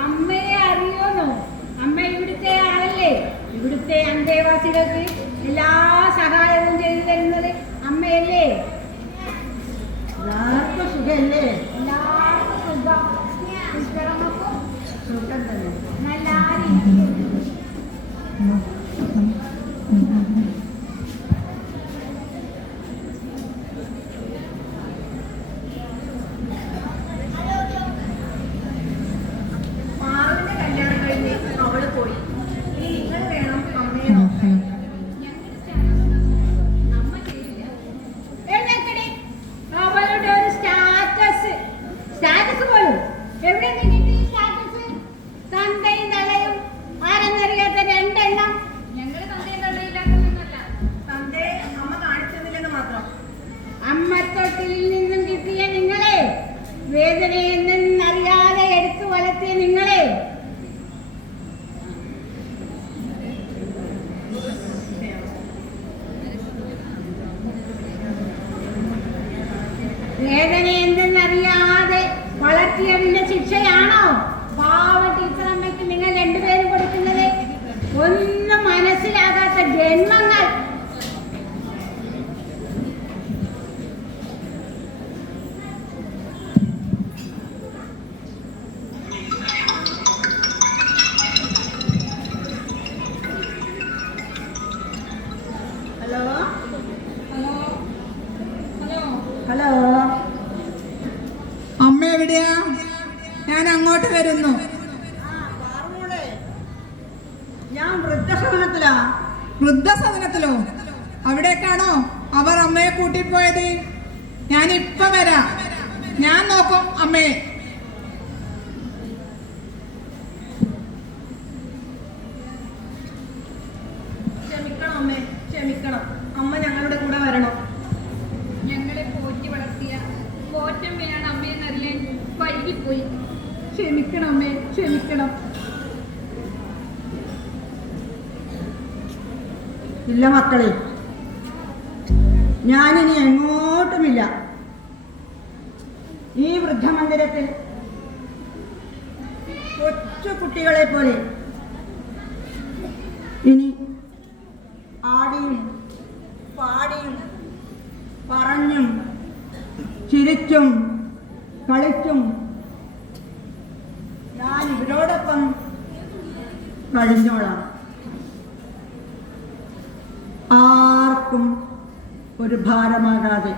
അമ്മയെ അറിയോന്നോ? അമ്മ ഇവിടുത്തെ ആളല്ലേ? ഇവിടുത്തെ അന്തേവാസികൾക്ക് എല്ലാ സഹായവും ചെയ്തു തരുന്നത് അമ്മയല്ലേ? എല്ലാവർക്കും സുഖല്ലേ? എല്ലാവർക്കും സുഖം. സുഖം തന്നെ. നല്ല അമ്മത്തൊട്ടിൽ നിന്നും കിട്ടിയ നിങ്ങളെ, വേദനയെന്നറിയാതെ എടുത്തു വളർത്തിയ നിങ്ങളെ, വേദന എന്തെന്നറിയാതെ വളർത്തിയതിന്റെ ശിക്ഷയാണോ പാവ ടീച്ചറമ്മയ്ക്ക് നിങ്ങൾ രണ്ടുപേരും കൊടുക്കുന്നത്? ഒന്നും മനസ്സിലാകാത്ത ജന്മങ്ങൾ. ഹലോ ഹലോ ഹലോ ഹലോ, അമ്മ എവിടെയാ? ഞാൻ അങ്ങോട്ട് വരുന്നു. ഞാൻ വൃദ്ധസദനത്തിലാ. വൃദ്ധസദനത്തിലോ? അവിടേക്കാണോ അവർ അമ്മയെ കൂട്ടിപ്പോയത്? ഞാൻ ഇപ്പൊ വരാം. ഞാൻ നോക്കും അമ്മയെ. ക്ഷമിക്കണം അമ്മേ, ക്ഷമിക്കണം. അമ്മ ഞങ്ങളുടെ കൂടെ വരണം. ഞങ്ങളെ പോറ്റി വളർത്തിയ പോറ്റമ്മയാണ് അമ്മയെന്നറിയാൻ വൈകിപ്പോയി. ക്ഷമിക്കണം അമ്മേ, ക്ഷമിക്കണം. ഇല്ല മക്കളെ, ഞാനിനി എങ്ങോട്ടുമില്ല. ഈ വൃദ്ധമന്ദിരത്തിൽ കൊച്ചു കുട്ടികളെ പോലെ ഇനി ആടിയും പാടിയും പറഞ്ഞും ചിരിച്ചും കളിച്ചും ഞാൻ ഇവരോടൊപ്പം കഴിഞ്ഞോളാം. ആർക്കും ഒരു ഭാരമാകാതെ.